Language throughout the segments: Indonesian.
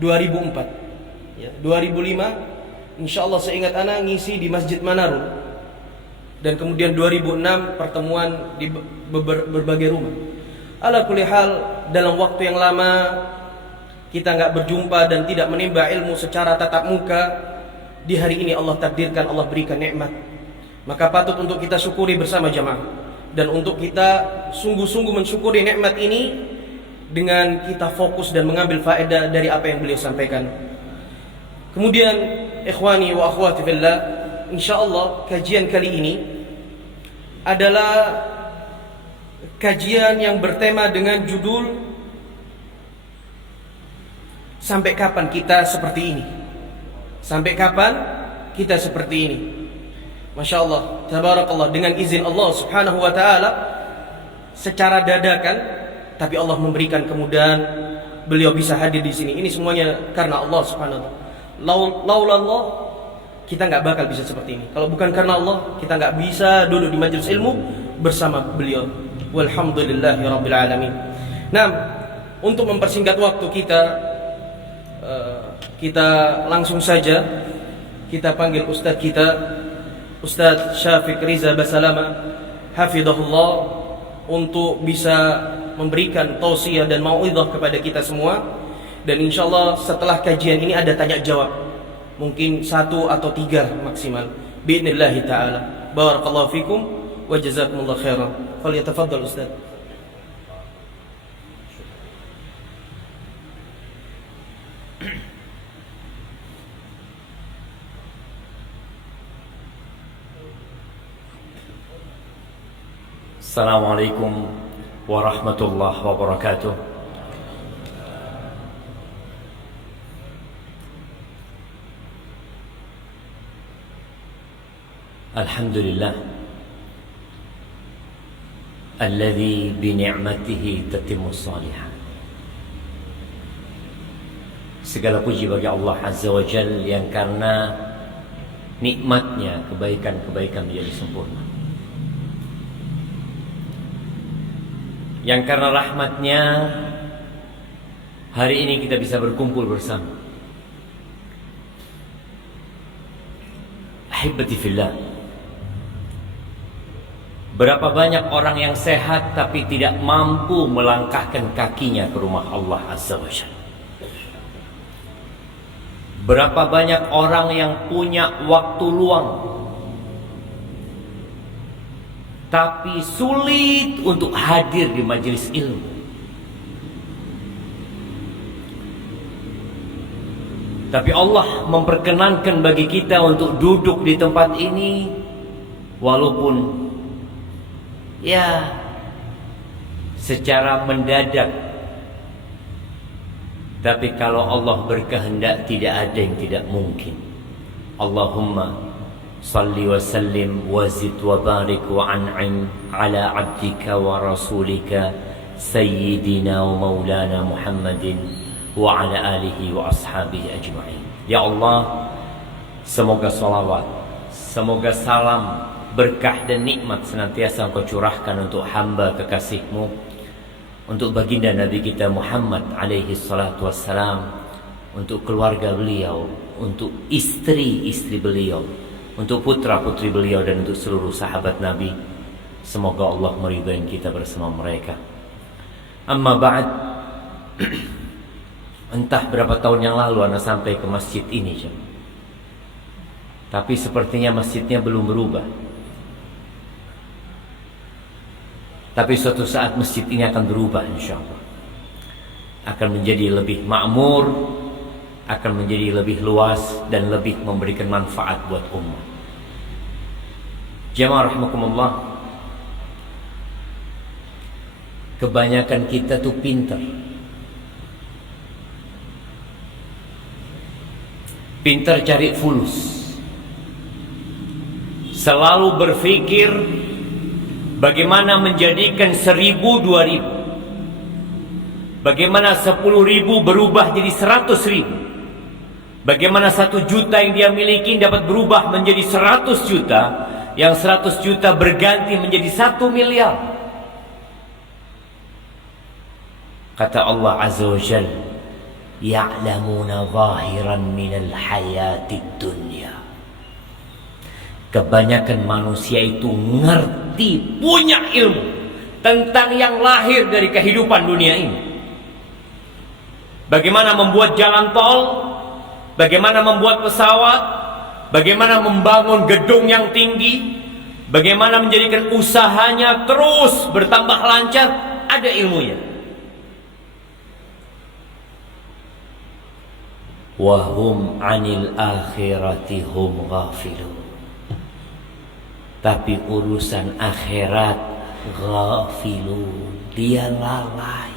2004 ya, 2005 insyaallah seingat ana ngisi di Masjid Manarun, dan kemudian 2006 pertemuan di berbagai rumah. Ala kulli hal, dalam waktu yang lama kita nggak berjumpa dan tidak menimba ilmu secara tatap muka. Di hari ini Allah takdirkan, Allah berikan nikmat, maka patut untuk kita syukuri bersama jamaah, dan untuk kita sungguh-sungguh mensyukuri nikmat ini dengan kita fokus dan mengambil faedah dari apa yang beliau sampaikan. Kemudian ikhwani wa akhwati fillah, insyaallah kajian kali ini adalah kajian yang bertema dengan judul Sampai kapan kita seperti ini? Sampai kapan kita seperti ini? Masya Allah, tabarakallah, dengan izin Allah subhanahu wa ta'ala, secara dadakan, tapi Allah memberikan kemudahan, beliau bisa hadir di sini. Ini semuanya karena Allah subhanahu wa ta'ala. Laula Allah, kita nggak bakal bisa seperti ini. Kalau bukan karena Allah, kita nggak bisa duduk di majelis ilmu bersama beliau. Walhamdulillahi rabbil alamin. Nah, untuk mempersingkat waktu kita langsung saja kita panggil Ustadz kita, Ustadz Syafiq Riza Basalama hafidhahullah, untuk bisa memberikan tausiah dan mau'idhah kepada kita semua. Dan insyaallah setelah kajian ini ada tanya jawab, mungkin 1 atau 3 maksimal biidznillah taala. Barakallahu fikum wa jazakumullahu khairan. Falyatafaddal Ustaz. Assalamualaikum warahmatullahi wabarakatuh. Alhamdulillah alladzi bi ni'matihi tatimmus shalihat. Segala puji bagi Allah Azza wa Jalla yang karena nikmatnya kebaikan-kebaikan menjadi sempurna, yang karena rahmatnya hari ini kita bisa berkumpul bersama. Ahibati fillah, berapa banyak orang yang sehat tapi tidak mampu melangkahkan kakinya ke rumah Allah Azza wa Jalla. Berapa banyak orang yang punya waktu luang tapi sulit untuk hadir di majelis ilmu. Tapi Allah memperkenankan bagi kita untuk duduk di tempat ini, walaupun ya secara mendadak. Tapi kalau Allah berkehendak, tidak ada yang tidak mungkin. Allahumma salli wa sallim wa zid wa barik wa an'im ala abdika wa rasulika sayyidina wa maulana Muhammadin wa ala alihi wa ashabihi ajma'in. Ya Allah, semoga salawat, semoga salam, berkah dan nikmat senantiasa Engkau curahkan untuk hamba kekasih-Mu, untuk baginda Nabi kita Muhammad alaihi salatu wassalam, untuk keluarga beliau, untuk istri-istri beliau, untuk putra-putri beliau, dan untuk seluruh sahabat Nabi. Semoga Allah meridai kita bersama mereka. Amma ba'd. Entah berapa tahun yang lalu Anda sampai ke masjid ini, tapi sepertinya masjidnya belum berubah. Tapi suatu saat masjid ini akan berubah, insyaallah. Akan menjadi lebih makmur, akan menjadi lebih luas, dan lebih memberikan manfaat buat umat. Jamaah rahimakumullah, kebanyakan kita tuh pintar. Pintar cari fulus. Selalu berpikir bagaimana menjadikan 1000 2000, bagaimana 10.000 berubah jadi 100.000, bagaimana 1 juta yang dia miliki dapat berubah menjadi 100 juta, yang 100 juta berganti menjadi 1 miliar. Kata Allah Azza wa Jalla, ya'lamuna zahiran minal hayatid dunya. Kebanyakan manusia itu ngerti, punya ilmu tentang yang lahir dari kehidupan dunia ini. Bagaimana membuat jalan tol, bagaimana membuat pesawat, bagaimana membangun gedung yang tinggi, bagaimana menjadikan usahanya terus bertambah lancar, ada ilmunya. Wahum anil akhirati hum ghafilun. Tapi urusan akhirat ghafilun, dia lalai.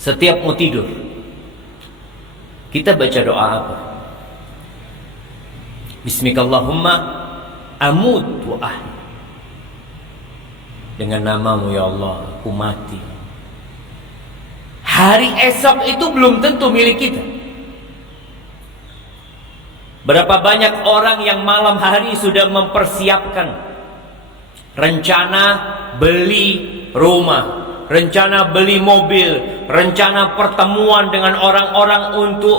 Setiap mau tidur, kita baca doa apa? Bismikallahumma amut wa ahli. Dengan namamu ya Allah, aku mati. Hari esok itu belum tentu milik kita. Berapa banyak orang yang malam hari sudah mempersiapkan rencana beli rumah, rencana beli mobil, rencana pertemuan dengan orang-orang untuk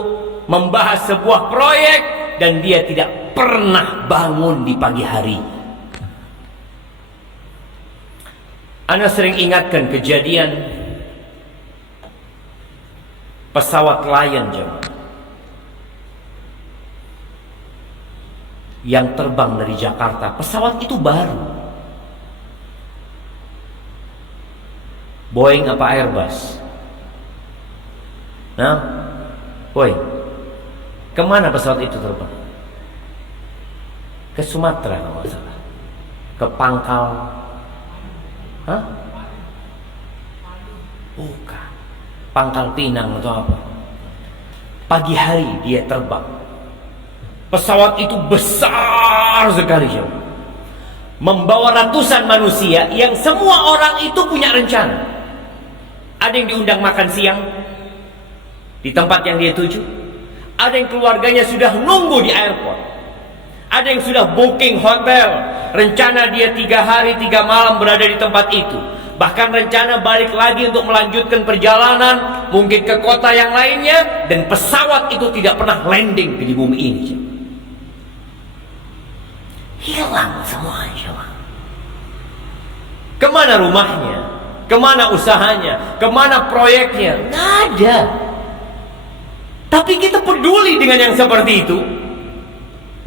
membahas sebuah proyek, dan dia tidak pernah bangun di pagi hari. Ana sering ingatkan kejadian pesawat Lion jemaah yang terbang dari Jakarta. Pesawat itu baru, Boeing apa Airbus? Nah, Boeing. Kemana pesawat itu terbang? Ke Sumatera kalau nggak salah. Ke Pangkal. Hah? Bukan. Pangkal Pinang atau apa? Pagi hari dia terbang. Pesawat itu besar sekali jauh, membawa ratusan manusia yang semua orang itu punya rencana. Ada yang diundang makan siang di tempat yang dia tuju. Ada yang keluarganya sudah nunggu di airport. Ada yang sudah booking hotel. Rencana dia 3 hari 3 malam berada di tempat itu. Bahkan rencana balik lagi untuk melanjutkan perjalanan, mungkin ke kota yang lainnya. Dan pesawat itu tidak pernah landing di bumi ini. Hilang semuanya. Kemana rumahnya? Kemana usahanya? Kemana proyeknya? Nggak ada. Tapi kita peduli dengan yang seperti itu.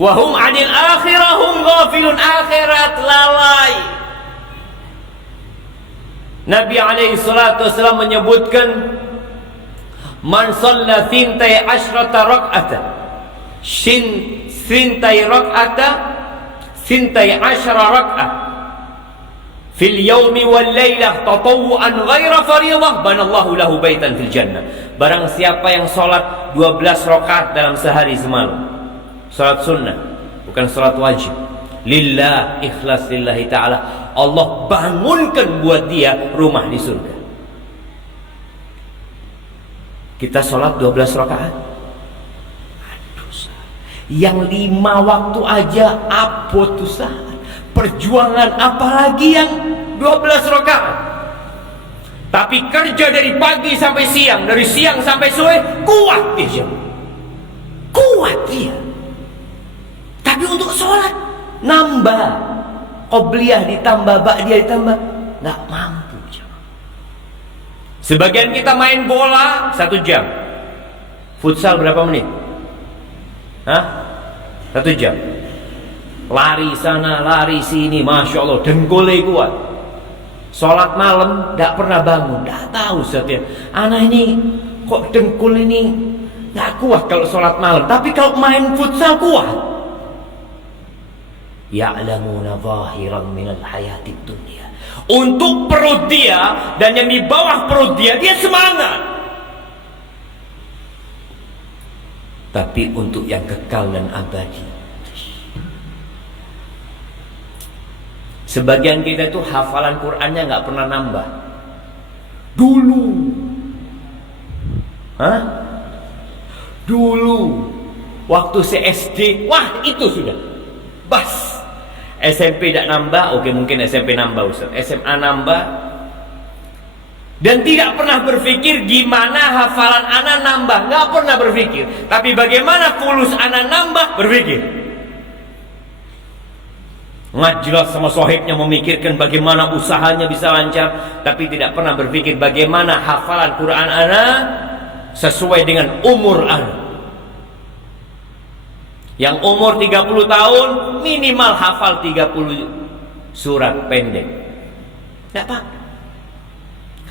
Wahum anil akhirahum ghafilun, akhirat lalai. Nabi alaihi salatu wasallam menyebutkan, man shalla thintai asyrata rak'atan, thintai rak'ata, thintai asyara rak'ah fil yaumi wal lailah tatawuan ghaira fariidah banallahu lahu baitan fil jannah. Barang siapa yang sholat 12 rakaat dalam sehari semalam, sholat sunnah, bukan sholat wajib, lillah, ikhlas lillahi ta'ala, Allah bangunkan buat dia rumah di surga. Kita sholat 12 rakaat, yang 5 waktu aja apa tuh perjuangan, apalagi yang 12 rakaat. Tapi kerja dari pagi sampai siang, dari siang sampai sore, kuat dia. Kuat dia. Tapi untuk sholat nambah, qobliyah ditambah, ba'diyah ditambah, nggak mampu. Sebagian kita main bola 1 jam, futsal berapa menit? Hah? 1 jam. Lari sana, lari sini, masya Allah, dengkulnya kuat. Sholat malam nggak pernah bangun, nggak tahu setiap anak ini kok dengkul ini nggak kuat kalau sholat malam, tapi kalau main futsal kuat. Ya'lamuna zahiran minal hayatid dunya. Untuk perut dia dan yang di bawah perut dia semangat. Tapi untuk yang kekal dan abadi, sebagian kita itu hafalan Qur'annya nggak pernah nambah. Dulu, dulu waktu saya SD, wah itu sudah bas. SMP tidak nambah, oke mungkin SMP nambah Ustaz. SMA nambah, Dan tidak pernah berpikir gimana hafalan ana nambah, nggak pernah berpikir. Tapi bagaimana fulus ana nambah, berpikir. Nggak jelas sama sohibnya memikirkan bagaimana usahanya bisa lancar, tapi tidak pernah berpikir bagaimana hafalan Quran ana sesuai dengan umur ana. Yang umur 30 tahun minimal hafal 30 surat pendek. Tidak apa.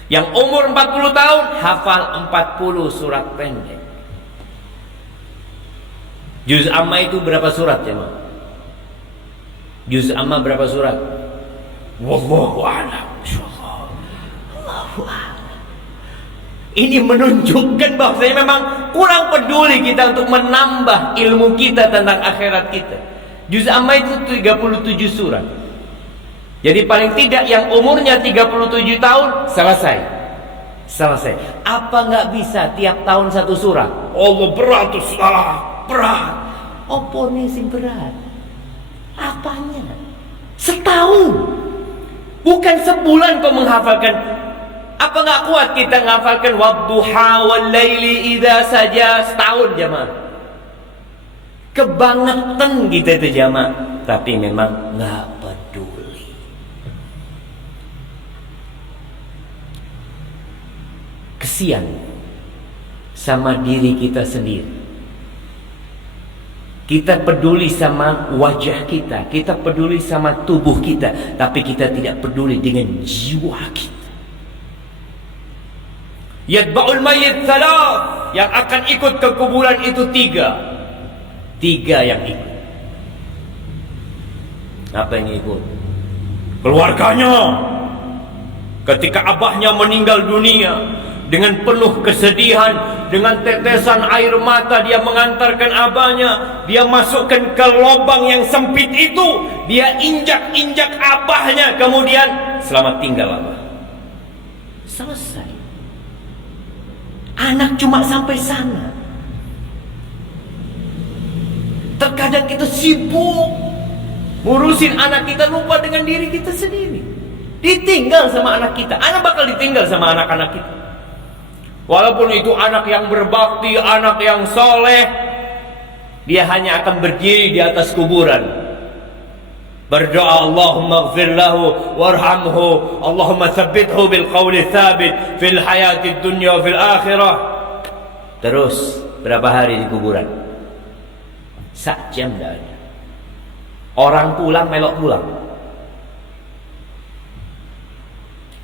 Yang umur 40 tahun hafal 40 surat pendek. Juz amma itu berapa surat ya, Ma? Juz amma berapa surat? Wallahu a'lam. Insyaallah. Allahu a'lam. Ini menunjukkan bahwasanya memang kurang peduli kita untuk menambah ilmu kita tentang akhirat kita. Juz amma itu 37 surat. Jadi paling tidak yang umurnya 37 tahun selesai. Apa nggak bisa tiap tahun satu surat? Allah berat tuh, berat. Apa nih sing berat? Apanya? Setahun. Bukan sebulan kau menghafalkan. Apa nggak kuat kita menghafalkan wadduha wal laili idza saja setahun jamaah? Kebangetan kita itu jamaah. Tapi memang nggak peduli. Kesian sama diri kita sendiri. Kita peduli sama wajah kita, kita peduli sama tubuh kita, tapi kita tidak peduli dengan jiwa kita. Yatba'ul mayyit thalath, yang akan ikut ke kuburan itu tiga yang ikut. Apa yang ikut? Keluarganya. Ketika abahnya meninggal dunia, dengan penuh kesedihan, dengan tetesan air mata dia mengantarkan abahnya. Dia masukkan ke lubang yang sempit itu, dia injak-injak abahnya. Kemudian selamat tinggal abah. Selesai. Anak cuma sampai sana. Terkadang kita sibuk ngurusin anak kita, lupa dengan diri kita sendiri. Ditinggal sama anak kita. Anak bakal ditinggal sama anak-anak kita. Walaupun itu anak yang berbakti, anak yang soleh, dia hanya akan berdiri di atas kuburan, berdoa, Allahumma ighfir lahu warhamhu, Allahumma tsabbithu bil qawli tsabit fil hayati dunya wa fil akhirah. Terus berapa hari di kuburan? Sak jam dah ada. Orang pulang melok pulang,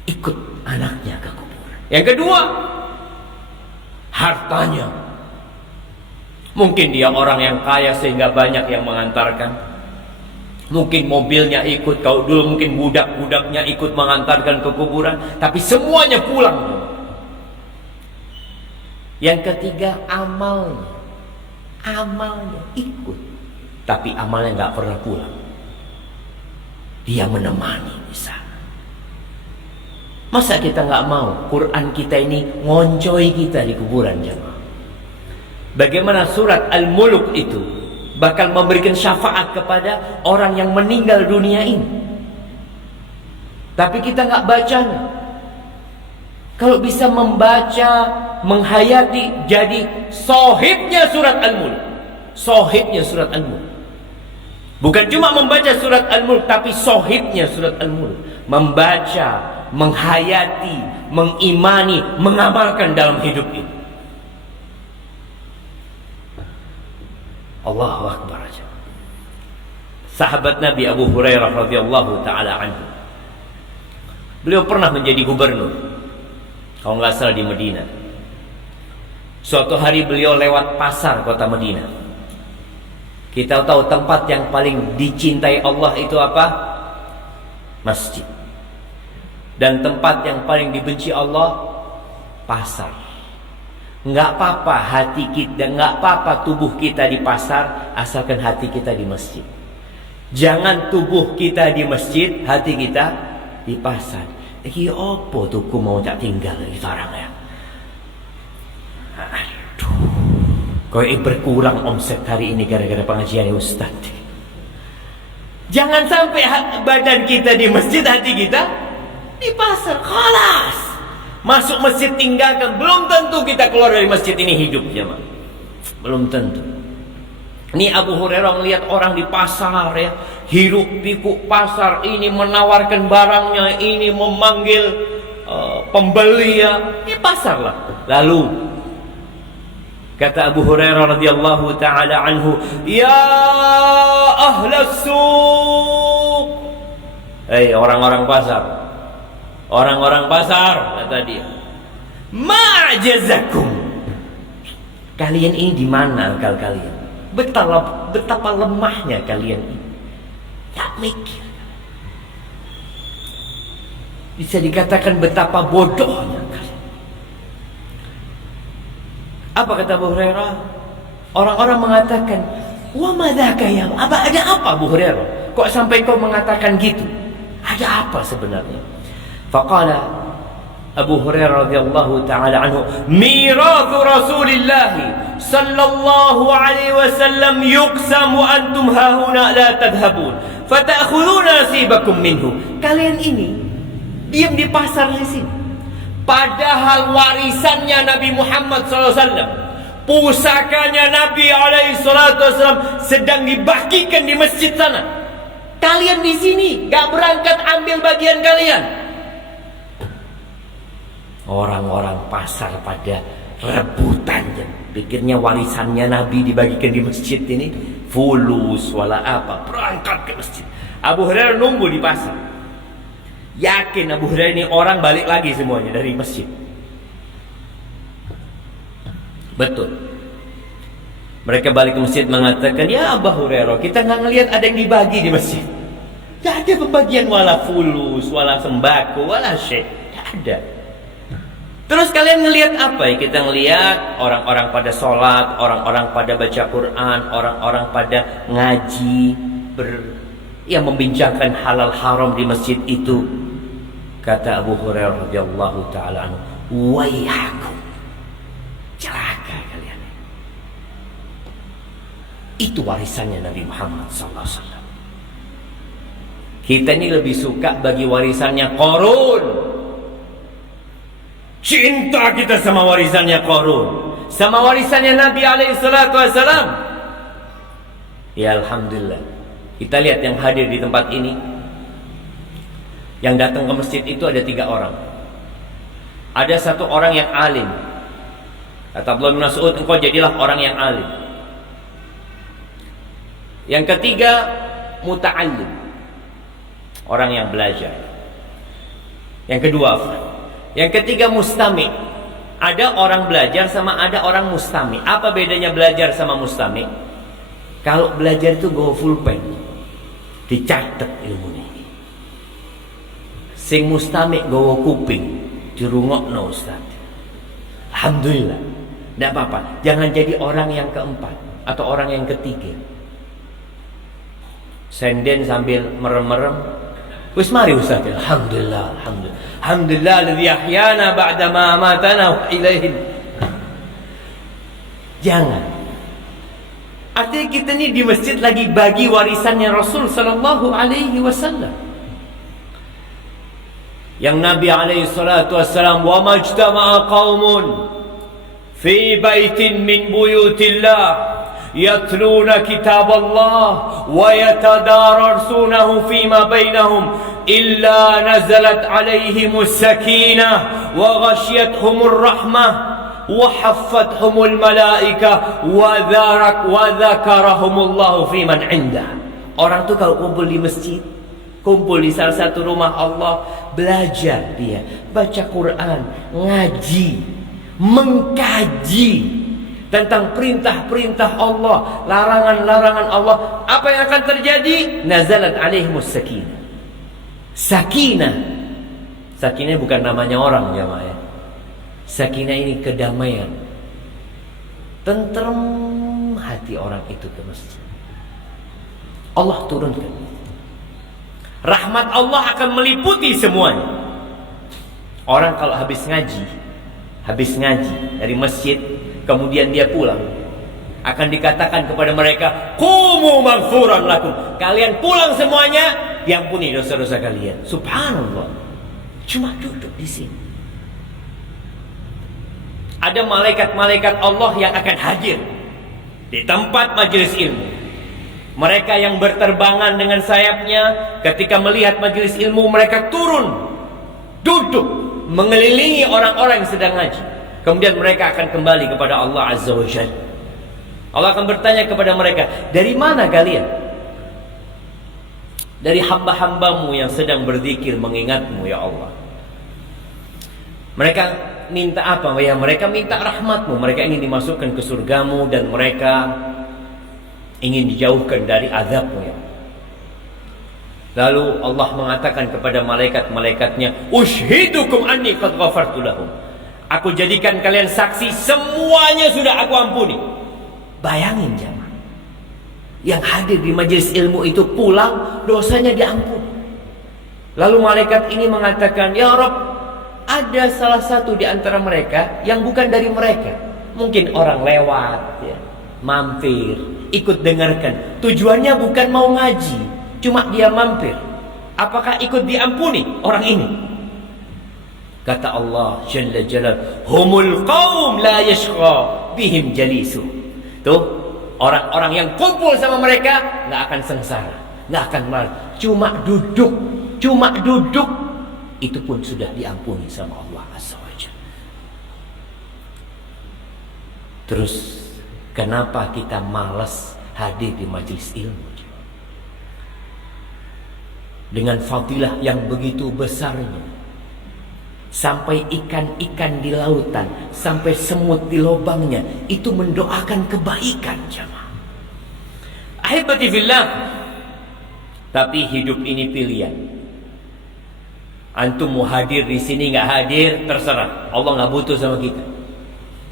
ikut anaknya ke kuburan. Yang kedua, hartanya. Mungkin dia orang yang kaya sehingga banyak yang mengantarkan. Mungkin mobilnya ikut. Kalau dulu mungkin budak-budaknya ikut mengantarkan ke kuburan. Tapi semuanya pulang. Yang ketiga, amalnya. Amalnya ikut, tapi amalnya nggak pernah pulang. Dia menemani di sana. Masa kita nggak mau Quran kita ini ngoncoi kita di kuburan jemaah? Bagaimana surat Al-Mulk itu bakal memberikan syafaat kepada orang yang meninggal dunia ini, tapi kita nggak bacanya. Kalau bisa membaca, menghayati, jadi sohibnya surat Al-Mulk. Sohibnya surat Al-Mulk. Bukan cuma membaca surat Al-Mulk, tapi sohibnya surat Al-Mulk. Membaca, menghayati, mengimani, mengamalkan dalam hidup ini. Allahu Akbar. Sahabat Nabi Abu Hurairah radhiyallahu taala anhu, beliau pernah menjadi gubernur, kalau nggak salah di Madinah. Suatu hari beliau lewat pasar kota Madinah. Kita tahu tempat yang paling dicintai Allah itu apa? Masjid. Dan tempat yang paling dibenci Allah, pasar. Nggak apa-apa hati kita, nggak apa-apa tubuh kita di pasar, asalkan hati kita di masjid. Jangan tubuh kita di masjid, hati kita di pasar. Iki opo tuku mau tak tinggal lagi sekarang ya? Aduh, kau berkurang omset hari ini gara-gara pengajian Ustaz. Jangan sampai badan kita di masjid, hati kita di pasar. Khalas. Masuk masjid tinggalkan. Belum tentu kita keluar dari masjid ini hidup, jemaah. Belum tentu. Ini Abu Hurairah melihat orang di pasar ya, hiruk pikuk pasar, ini menawarkan barangnya, ini memanggil pembeli ya. Ini pasar lah. Lalu kata Abu Hurairah radhiyallahu taala anhu, "Ya ahlas suq." Orang-orang pasar. Orang-orang pasar, kata dia. "Ma'jazakum." Kalian ini di mana akal kalian? Betapa lemahnya kalian ini. Tak mikir. Bisa dikatakan betapa bodohnya kalian. Apa kata Abu Hurairah? Orang-orang mengatakan, "Wa madzaka ya?" Ada apa Abu Hurairah? Kok sampai kau mengatakan gitu? Ada apa sebenarnya? Faqala Abu Hurairah radhiyallahu taala anhu, "Mirathu Rasulillah sallallahu alaihi wasallam yuqsamu antum hahuna la tadhhabun fata'khuduna nasibakum minhu." Kalian ini diam di pasar di sini. Padahal warisannya Nabi Muhammad SAW, pusakanya Nabi SAW sedang dibagikan di masjid sana. Kalian di sini gak berangkat ambil bagian kalian. Orang-orang pasar pada rebutannya, pikirnya warisannya Nabi dibagikan di masjid ini, fulus wala apa, berangkat ke masjid. Abu Hurairah nunggu di pasar. Yakin Abu Hurairah ini orang balik lagi semuanya dari masjid. Betul. Mereka balik ke masjid mengatakan, "Ya Abu Hurairah, kita nggak ngelihat ada yang dibagi di masjid. Tidak ada pembagian wala fulus, wala sembako, wala syekh. Tidak ada. Terus kalian ngelihat apa ya?" Kita ngelihat orang-orang pada sholat, orang-orang pada baca Quran, orang-orang pada ngaji, membincangkan halal haram di masjid itu. Kata Abu Hurairah radhiyallahu taala anhu, "Waihakum, celaka kalian." Itu warisannya Nabi Muhammad SAW. Kita ini lebih suka bagi warisannya Qarun. Cinta kita sama warisannya Qarun, sama warisannya Nabi SAW. Ya alhamdulillah. Kita lihat yang hadir di tempat ini, yang datang ke masjid itu ada 3 orang. Ada 1 orang yang alim. Kata Abdullah bin Mas'ud, "Engkau jadilah orang yang alim." Yang ketiga, muta'allim, orang yang belajar. Yang kedua, yang ketiga mustami. Ada orang belajar sama ada orang mustami. Apa bedanya belajar sama mustami? Kalau belajar itu go full pen, dicatat ilmunya. Sing mustami go kuping, dirungokno Ustaz. Alhamdulillah. Tidak apa-apa. Jangan jadi orang yang keempat atau orang yang ketiga. Senden sambil merem-merem, "Wis mari Ustaz." Alhamdulillah, alhamdulillah. Alhamdulillah alladzi ahyana ba'da ma amatana wa ilaihi. Jangan. Artinya kita ini di masjid lagi bagi warisannya Rasul sallallahu alaihi wasallam. Yang Nabi alaihi salatu wasallam, "Wa majtama'a qaumun fi baitin min buyutillah يتلون كتاب الله ويتدارسونه فيما بينهم إلا نزلت عليهم السكينة وغشيتهم الرحمة وحفتهم الملائكة وذكرهم الله في من عنده." Orang tuh kalau kumpul di masjid, kumpul di salah satu rumah Allah, belajar dia, baca Quran, ngaji, mengkaji tentang perintah-perintah Allah, larangan-larangan Allah. Apa yang akan terjadi? Nazalat alaihimus sakinah. Sakinah. Sakinah bukan namanya orang, jemaah ya. Sakinah ini kedamaian. Tentrem hati orang itu ke masjid. Allah turunkan. Rahmat Allah akan meliputi semuanya. Orang kalau habis ngaji dari masjid, kemudian dia pulang, akan dikatakan kepada mereka, "Qumu maghfuran lakum." Kalian pulang semuanya, diampuni dosa-dosa kalian. Subhanallah. Cuma duduk di sini. ada malaikat-malaikat Allah yang akan hadir di tempat majelis ilmu. Mereka yang berterbangan dengan sayapnya, ketika melihat majelis ilmu, mereka turun, duduk, mengelilingi orang-orang yang sedang ngaji. Kemudian mereka akan kembali kepada Allah Azza wa Jalla. Allah akan bertanya kepada mereka, dari mana kalian? Dari hamba-hambamu yang sedang berzikir mengingatmu ya Allah. Mereka minta apa? Ya, mereka minta rahmatmu. Mereka ingin dimasukkan ke surgamu, dan mereka ingin dijauhkan dari azabmu ya. Lalu Allah mengatakan kepada malaikat-malaikatnya, Ushhidukum anni qad ghafartu lahum. Aku jadikan kalian saksi, semuanya sudah aku ampuni. Bayangin jemaah, yang hadir di majelis ilmu itu pulang, dosanya diampuni. Lalu malaikat ini mengatakan, Ya Rabb, ada salah satu di antara mereka yang bukan dari mereka. Mungkin orang lewat ya, mampir, ikut dengarkan. Tujuannya bukan mau ngaji, cuma dia mampir. Apakah ikut diampuni orang ini? Kata Allah Jalla Jalal, humul qaum la yashqa bihim jalisu. Tuh, orang-orang yang kumpul sama mereka nggak akan sengsara, nggak akan marah. Cuma duduk, itu pun sudah diampuni sama Allah Azza wa Jalla. Terus kenapa kita malas hadir di majelis ilmu? Dengan fadilah yang begitu besarnya, sampai ikan-ikan di lautan, sampai semut di lubangnya, itu mendoakan kebaikan jemaah. Ahibati fillah. Tapi hidup ini pilihan. Antum mau hadir di sini nggak hadir, terserah. Allah nggak butuh sama kita.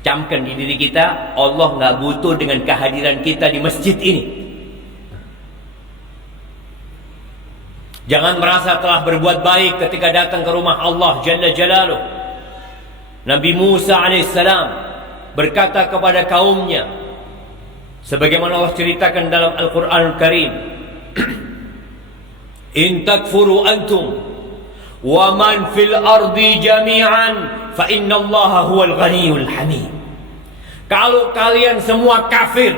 Camkan di diri kita, Allah nggak butuh dengan kehadiran kita di masjid ini. Jangan merasa telah berbuat baik ketika datang ke rumah Allah Jalla Jalaluh. Nabi Musa alaihissalam berkata kepada kaumnya, sebagaimana Allah ceritakan dalam Al-Quran Al-Karim, In takfuru antum wa man fil ardi jami'an fa inna allaha huwal ghaniyul hamid. Kalau kalian semua kafir,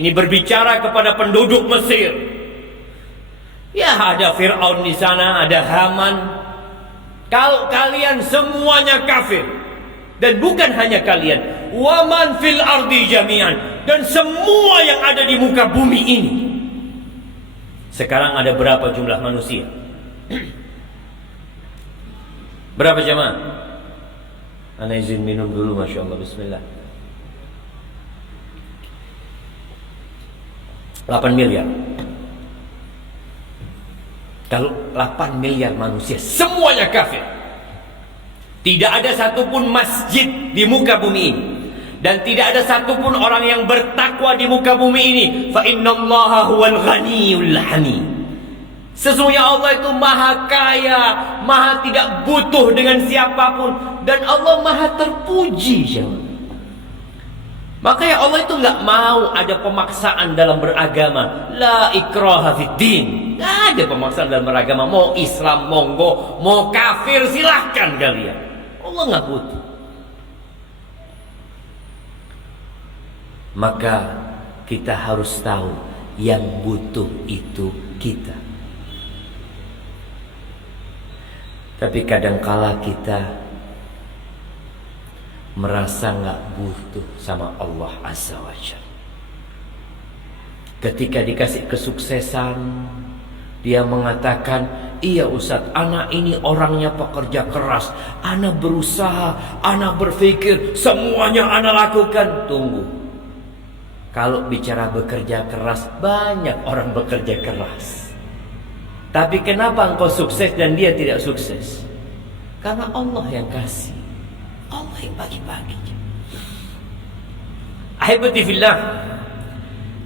ini berbicara kepada penduduk Mesir. Ya, ada Fir'aun di sana, ada Haman. Kalau kalian semuanya kafir, dan bukan hanya kalian, wa man fil ardi jami'an, dan semua yang ada di muka bumi ini. Sekarang ada berapa jumlah manusia? Berapa jemaah? Ana izin minum dulu, Masya Allah, bismillah. 8 miliar. Kalau 8 miliar manusia semuanya kafir, tidak ada satupun masjid di muka bumi ini, dan tidak ada satupun orang yang bertakwa di muka bumi ini, fa innallaha huwal ghaniyul hamid. Sesungguhnya Allah itu maha kaya, maha tidak butuh dengan siapapun, dan Allah maha terpuji. Makanya Allah itu nggak mau ada pemaksaan dalam beragama. La ikraha fid din. Nggak ada pemaksaan dalam beragama. Mau Islam monggo, mau kafir silahkan kalian. Allah nggak butuh. Maka kita harus tahu yang butuh itu kita. Tapi kadangkala kita merasa nggak butuh sama Allah Azza wa Jalla. Ketika dikasih kesuksesan, dia mengatakan, iya Ustaz, anak ini orangnya pekerja keras, anak berusaha, anak berpikir, semuanya anak lakukan. Tunggu, kalau bicara bekerja keras, banyak orang bekerja keras. Tapi kenapa engkau sukses dan dia tidak sukses? Karena Allah yang kasih, Allah yang bagi-bagi. Ahibati fillah,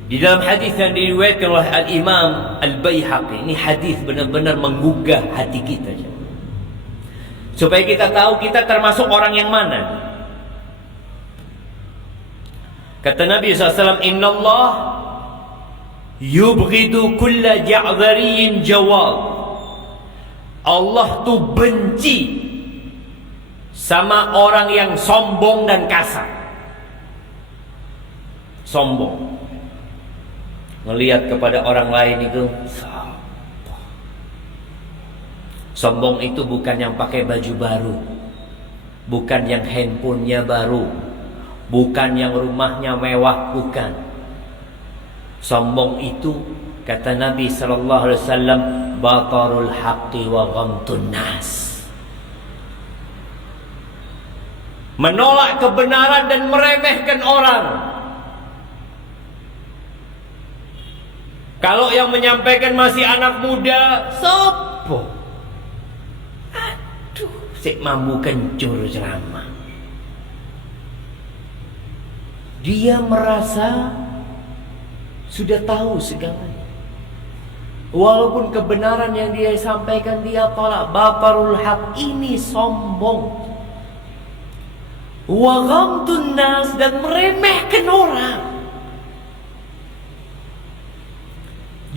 di dalam hadis yang diriwayatkan oleh Al-Imam Al-Baihaqi, ini hadis benar-benar menggugah hati kita, supaya kita tahu kita termasuk orang yang mana. Kata Nabi SAW, Inna Allah yubghidu kulla ja'dhariyin jawab. Allah tuh benci sama orang yang sombong dan kasar. Sombong, ngelihat kepada orang lain itu. Sombong itu bukan yang pakai baju baru, bukan yang handphonenya baru, bukan yang rumahnya mewah, bukan. Sombong itu, kata Nabi SAW, batarul haqqi wa ghamtun nas. Menolak kebenaran dan meremehkan orang. Kalau yang menyampaikan masih anak muda, sopo? Aduh, sik mampu kencur ceramah. Dia merasa sudah tahu segalanya. Walaupun kebenaran yang dia sampaikan dia tolak. Batarul haq, ini sombong. Wa ghamtun nas, dan meremehkan orang.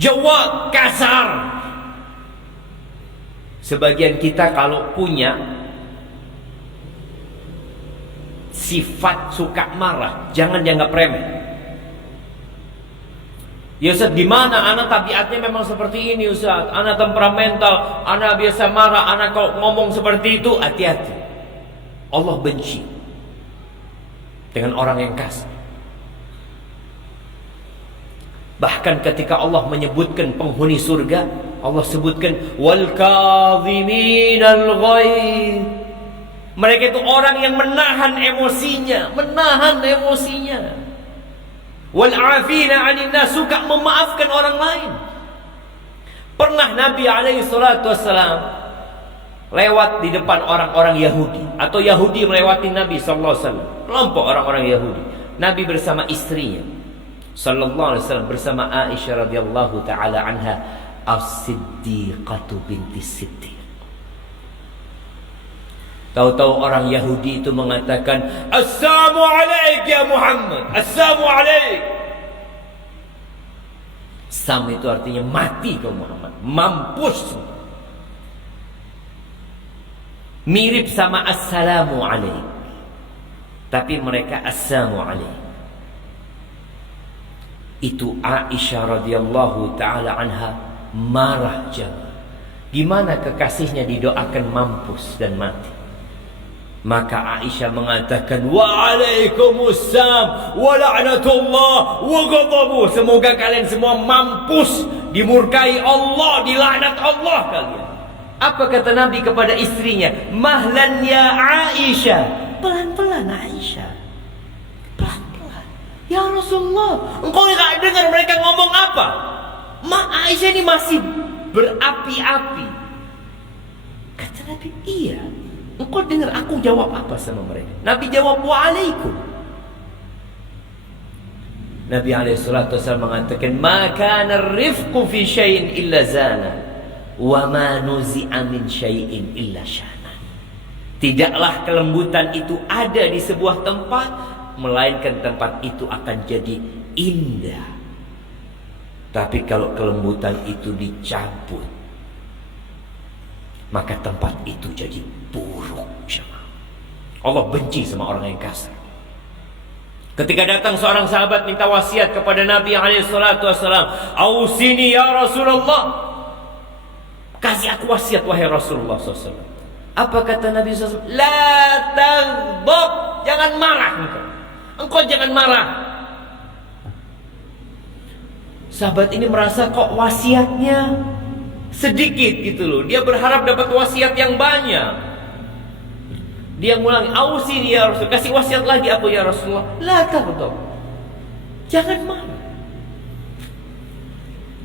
Jawab kasar. Sebagian kita kalau punya sifat suka marah, jangan dianggap remeh. Ya Ustaz, gimana? Anak tabiatnya memang seperti ini Ustaz. Anak temperamental, anak biasa marah, anak kalau ngomong seperti itu, hati-hati. Allah benci dengan orang yang kasar. Bahkan ketika Allah menyebutkan penghuni surga, Allah sebutkan wal kadhiminal ghaidh. Mereka itu orang yang menahan emosinya, Wal afina 'anil nas, suka memaafkan orang lain. Pernah Nabi alaihi salatu wassalam lewat di depan orang-orang Yahudi, atau Yahudi melewati Nabi sallallahu alaihi wasallam. Kelompok orang-orang Yahudi. Nabi bersama istrinya sallallahu alaihi wasallam, bersama Aisyah radhiyallahu taala anha, as-siddiqatu binti Siddiq. Tahu-tahu orang Yahudi itu mengatakan, "Assalamu alaik ya Muhammad, assalamu alaik." Sam itu artinya mati kau Muhammad, mampus. Mirip sama assalamu alaik, tapi mereka assalamu alaik. Itu Aisyah radhiyallahu taala anha marah jangan. Gimana kekasihnya didoakan mampus dan mati? Maka Aisyah mengatakan, "Waalaikumsalam wa la'natullah wa ghadabuh." Semoga kalian semua mampus, dimurkai Allah, dilaknat Allah kalian. Apa kata Nabi kepada istrinya? "Mahlan ya Aisyah." Pelan-pelan Aisyah. Pelan-pelan. Ya Rasulullah, engkau enggak dengar mereka ngomong apa? Aisyah ini masih berapi-api. Kata Nabi, "Iya." Engkau dengar aku jawab apa sama mereka? Nabi jawab, "Waalaikum." Nabi SAW mengatakan, "Ma kana ar-rifqu fi syai'in illa zana, wa ma nuzi'a min syai'in illa syana." Tidaklah kelembutan itu ada di sebuah tempat, melainkan tempat itu akan jadi indah. Tapi kalau kelembutan itu dicabut, maka tempat itu jadi buruk. Allah benci sama orang yang kasar. Ketika datang seorang sahabat minta wasiat kepada Nabi SAW, "Ausini ya Rasulullah." Kasih aku wasiat wahai Rasulullah SAW. Apa kata Nabi SAW? "La taghdab." Jangan marah engkau. Engkau jangan marah. Sahabat ini merasa kok wasiatnya sedikit gitu loh. Dia berharap dapat wasiat yang banyak. Dia ngulangi, "Ausini ya Rasul." Kasih wasiat lagi apa ya Rasulullah? La taghdab. Jangan marah.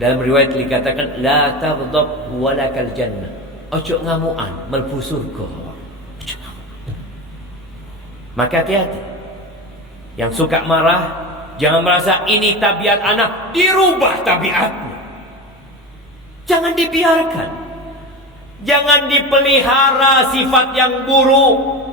Dalam riwayat dikatakan, "La taghdab walakal jannah." Ojo ngamuan, mlebu surga. Ojo ngamuan. Maka hati-hati. Yang suka marah, jangan merasa ini tabiat anak, dirubah tabiatnya. Jangan dibiarkan. Jangan dipelihara sifat yang buruk.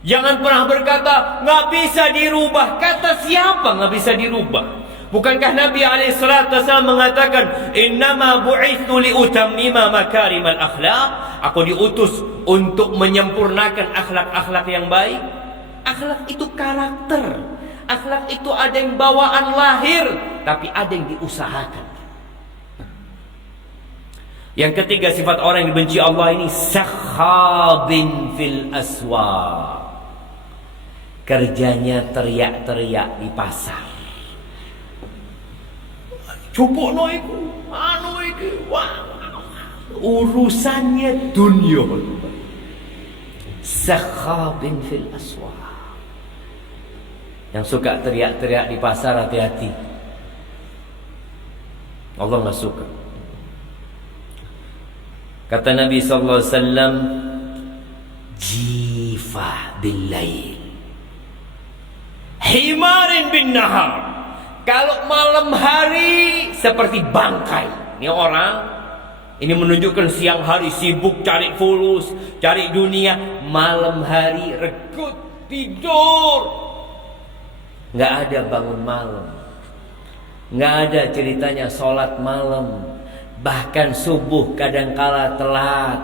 Jangan pernah berkata nggak bisa dirubah. Kata siapa nggak bisa dirubah? Bukankah Nabi SAW mengatakan, "Innama bu'ithu liutammima makarimal akhlaq." Aku diutus untuk menyempurnakan akhlak-akhlak yang baik. Akhlak itu karakter. Akhlak itu ada yang bawaan lahir, tapi ada yang diusahakan. Yang ketiga sifat orang yang dibenci Allah ini, sakhabin fil aswaq. Kerjanya teriak-teriak di pasar. Cupukno iku, anu iki, wah. Urusannya dunia. Sakhabin fil aswaq. Yang suka teriak-teriak di pasar, hati-hati. Allah enggak suka. Kata Nabi sallallahu alaihi wasallam, jifah bil lail, himarin bin nahar. Kalau malam hari seperti bangkai. Ini orang, ini menunjukkan siang hari sibuk cari fulus, cari dunia. Malam hari regut, tidur. Nggak ada bangun malam. Nggak ada ceritanya sholat malam. Bahkan subuh kadangkala telat.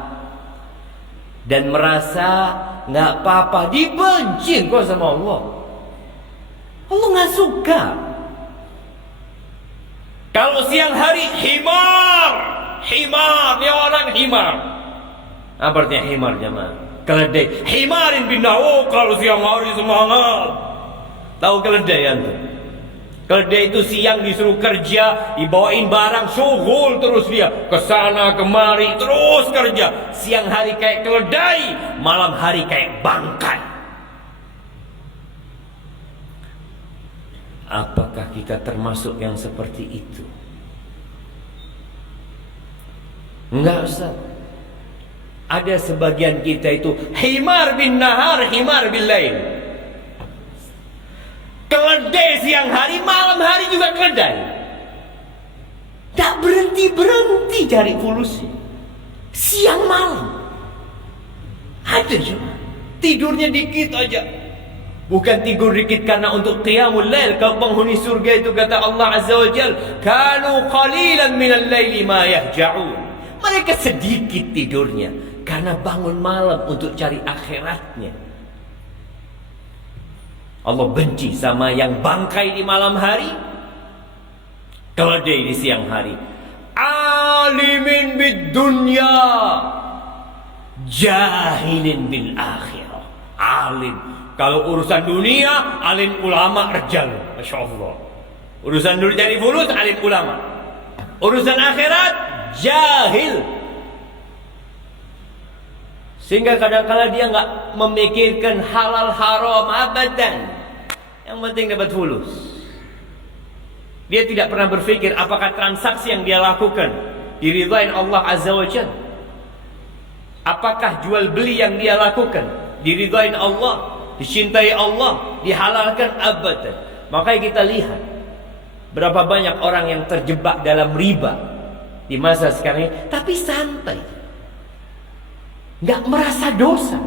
Dan merasa nggak apa-apa. Dibenci kok sama Allah. Allah nggak suka. Kalau siang hari himar. Himar, dia orang himar. Apa artinya himar jemaah? Keledai. Himarin bin nahar. Kalau siang hari semangat. Tahu keledai antum? Keledai itu siang disuruh kerja, dibawain barang, syughul terus dia. Kesana kemari, terus kerja. Siang hari kayak keledai, malam hari kayak bangkai. Apakah kita termasuk yang seperti itu? Enggak usah. Ada sebagian kita itu himar bin nahar, himar bil lail. Keledai siang hari, malam hari juga keledai. Tak berhenti-berhenti cari fulusnya. Siang malam. Ada juga. Tidurnya dikit aja. Bukan tidur dikit karena untuk qiyamul lail. Kalau penghuni surga itu kata Allah Azza wa Jal, kanu qalilan minal laili ma yahja'un. Mereka sedikit tidurnya karena bangun malam untuk cari akhiratnya. Allah benci sama yang bangkai di malam hari, keledai di siang hari. Alimin bid dunya, jahilin bil akhirah. Alim kalau urusan dunia, alim ulama rejal. Masya Allah. Urusan dunia jadi fulus, alim ulama. Urusan akhirat, jahil. Sehingga kadang-kala dia nggak memikirkan halal haram abadan. Yang penting dapat fulus. Dia tidak pernah berpikir apakah transaksi yang dia lakukan diridhain Allah Azza wa Jalla. Apakah jual beli yang dia lakukan diridhain Allah, dicintai Allah, dihalalkan abadan. Makanya kita lihat berapa banyak orang yang terjebak dalam riba di masa sekarang ini, tapi santai. Nggak merasa dosa.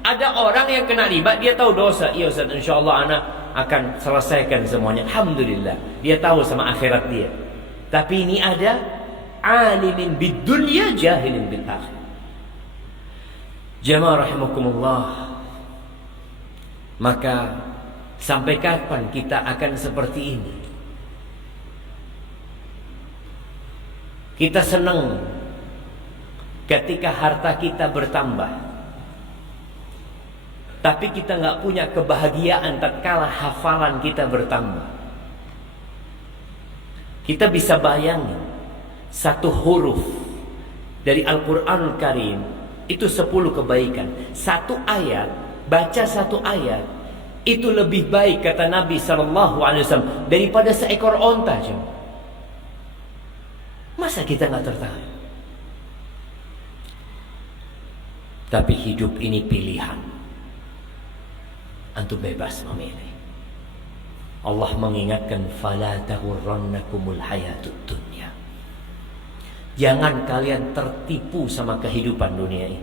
Ada orang yang kena riba, dia tahu dosa. Iya Ustaz, insyaAllah anak akan selesaikan semuanya. Alhamdulillah, dia tahu sama akhirat dia. Tapi ini ada alimin bid dunya, jahilin bil akhir. Jamaah rahimakumullah. Maka sampai kapan kita akan seperti ini? Kita senang ketika harta kita bertambah, tapi kita nggak punya kebahagiaan tatkala hafalan kita bertambah. Kita bisa bayangin satu huruf dari Al-Quranul Karim itu 10 kebaikan. Satu ayat, baca satu ayat itu lebih baik kata Nabi SAW daripada seekor onta. Masa kita nggak tertarik? Tapi hidup ini pilihan. Antum bebas memilih. Allah mengingatkan, fala taghurrannakumul hayatud dunya. Jangan kalian tertipu sama kehidupan dunia ini.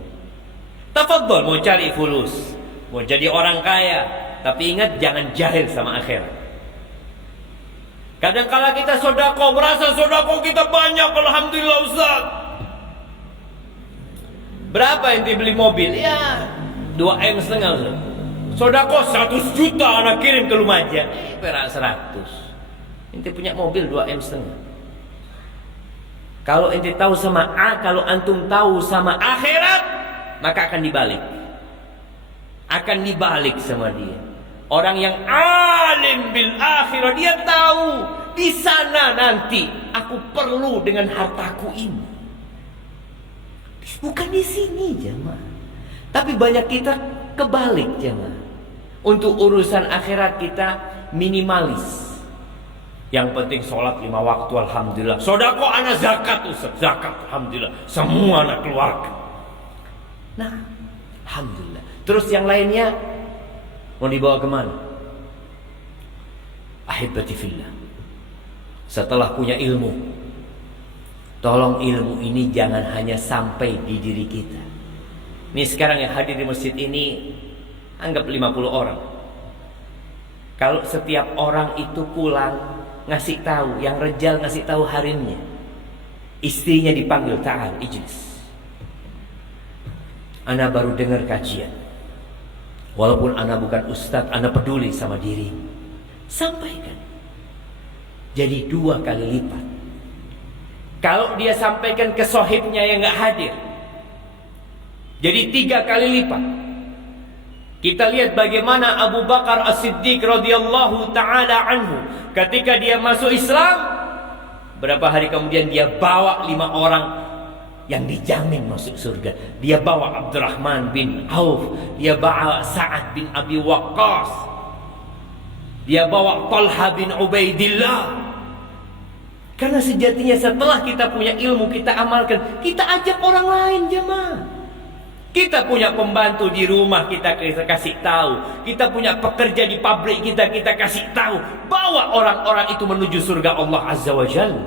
Tafadhol mau cari fulus, mau jadi orang kaya, tapi ingat jangan jahil sama akhirat. Kadang-kala kita sedekah, merasa sedekah kita banyak, alhamdulillah Ustaz. Berapa ente beli mobil? Ya 2,5 M. Sodako 100 juta anak kirim ke Lumajang. Perak 100. Ente punya mobil 2,5 M. Kalau ente tahu sama kalau antum tahu sama akhirat, maka akan dibalik. Akan dibalik sama dia. Orang yang alim bil akhirah, dia tahu di sana nanti aku perlu dengan hartaku ini. Bukan di sini jemaah. Tapi banyak kita kebalik jemaah. Untuk urusan akhirat kita minimalis. Yang penting sholat 5 waktu alhamdulillah. Sodako anak zakat Ustaz, zakat alhamdulillah. Semua anak keluarga. Nah, alhamdulillah. Terus yang lainnya mau dibawa kemana? Ahibati fillah. Setelah punya ilmu, tolong ilmu ini jangan hanya sampai di diri kita. Ini sekarang yang hadir di masjid ini anggap 50 orang. Kalau setiap orang itu pulang ngasih tahu, yang rejal ngasih tahu harimnya, istrinya dipanggil, ta'al ijlis, ana baru dengar kajian. Walaupun ana bukan ustadz, ana peduli sama diri. Sampaikan. Jadi 2 kali lipat. Kalau dia sampaikan ke sohibnya yang gak hadir, jadi 3 kali lipat. Kita lihat bagaimana Abu Bakar As-Siddiq radhiyallahu ta'ala anhu, ketika dia masuk Islam, berapa hari kemudian dia bawa 5 orang yang dijamin masuk surga. Dia bawa Abdurrahman bin Auf, dia bawa Sa'ad bin Abi Waqqas, dia bawa Talha bin Ubaidillah. Karena sejatinya setelah kita punya ilmu, kita amalkan, kita ajak orang lain jemaah. Kita punya pembantu di rumah, kita kasih tahu. Kita punya pekerja di pabrik kita kasih tahu. Bawa orang-orang itu menuju surga Allah Azza wa Jalla.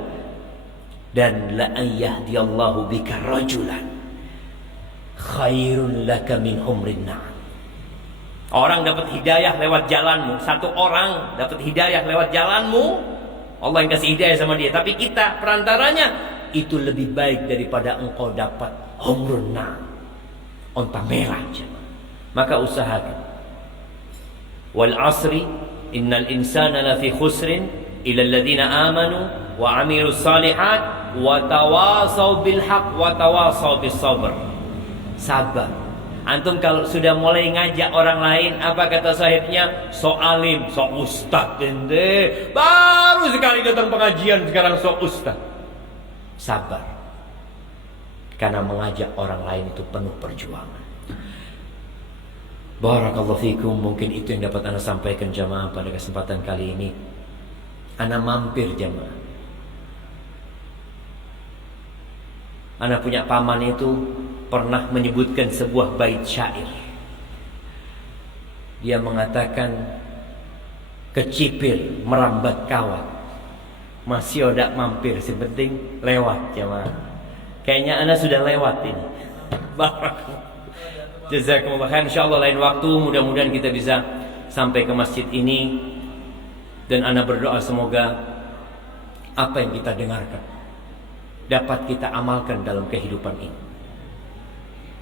Dan la ayyadiyallahu bika rajulan khairun laka min humrin na'am. Orang dapat hidayah lewat jalanmu. Satu orang dapat hidayah lewat jalanmu, Allah yang kasih hidayah sama dia. Tapi kita perantaranya, itu lebih baik daripada engkau dapat humrun na'am, onta merah. Maka usahakan. Wal asri innal insana lafi khusrin illa alladhina amanu wa amilus salihat wa tawasaw bil haq wa tawasaw bis sabr. Sabar. Antum kalau sudah mulai ngajak orang lain, apa kata sahibnya? So alim, so ustad ente. Baru sekali datang pengajian sekarang so ustad. Sabar. Karena mengajak orang lain itu penuh perjuangan. Barakallahu fikum. Mungkin itu yang dapat Anda sampaikan jamaah pada kesempatan kali ini. Anda mampir jamaah. Anda punya paman itu pernah menyebutkan sebuah bait syair. Dia mengatakan, kecipir merambat kawat, masih odak mampir, sepenting lewat jamaah. Kayaknya Anda sudah lewat ini. Jazakumullah khair. Insyaallah lain waktu mudah-mudahan kita bisa sampai ke masjid ini. Dan Anda berdoa semoga apa yang kita dengarkan dapat kita amalkan dalam kehidupan ini,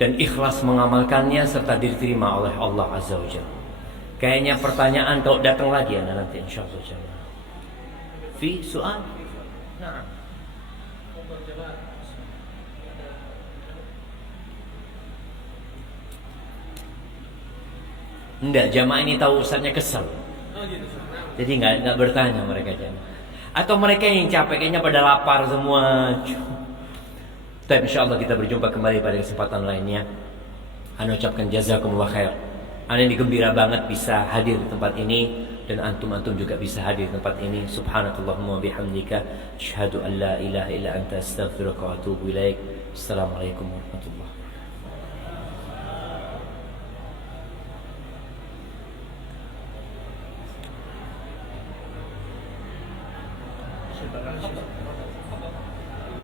dan ikhlas mengamalkannya serta diterima oleh Allah Azza wa Jalla. Kayaknya pertanyaan kalau datang lagi Anda nanti insyaallah. Fi soal? Nah. Enggak, jamaah ini tahu ustaznya kesel. Jadi enggak bertanya mereka jamaah. Atau mereka yang capek, kayaknya pada lapar semua. Tapi insyaallah kita berjumpa kembali pada kesempatan lainnya. Ana ucapkan jazakumullah khair. Ana ini gembira banget bisa hadir di tempat ini, dan antum-antum juga bisa hadir di tempat ini. Subhanakallahumma bihamdika asyhadu an la ilaha illa anta astaghfiruka wa atubu ilaik. Assalamualaikum warahmatullahi wabarakatuh.